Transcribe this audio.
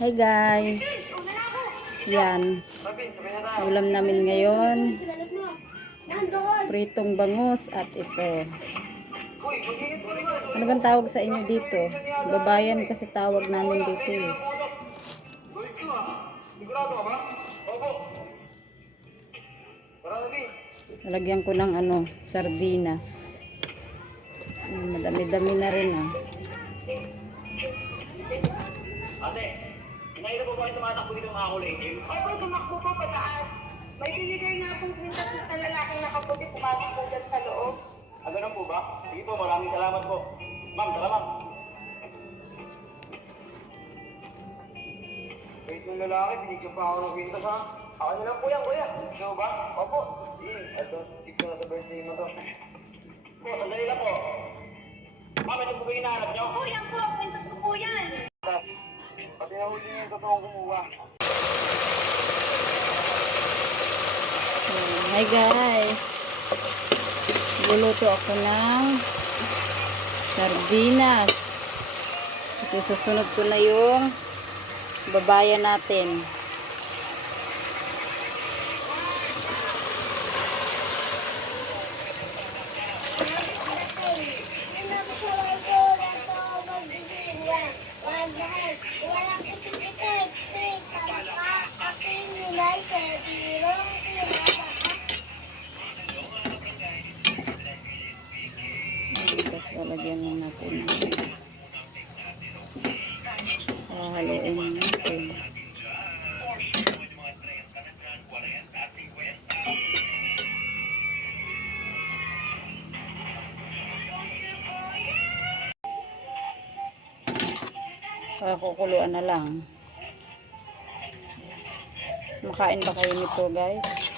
Hi guys. Yan. Ulam namin ngayon. Pritong bangus at ito. Ano bang tawag sa inyo dito? Babayan kasi tawag namin dito eh. Lalagyan ko ng sardinas. Madami-dami na rin ah. Ate, inaira po ba kayo tumatakbo dito mga kulitin? Opo, tumakbo po pataas. May binigay nga pong kwintas na lalaking nakaputi, pumasok po dyan sa loob. Ganun po ba? Sige po, maraming salamat po. Ma'am, salamat. Wait ng lalaki, binigyan pa ako ng kwintas ha. Ako na lang po yan, kuya. Sino ba? Opo. Sige, ito, tip ko na sa birthday mo to. Po, sandali lang po. Ma'am, ito po ba yung hinahanap nyo? Opo, yan po. Kwintas ko po yan. Pati nahuli niyo yung totoong kumuha. Hi guys. Luluto ako ng sardinas. Kasi susunod ko na yung babayan natin. Tapos lalagyan na natin. Haluin natin. Kukuluan na lang. Makain ba kayo nito guys?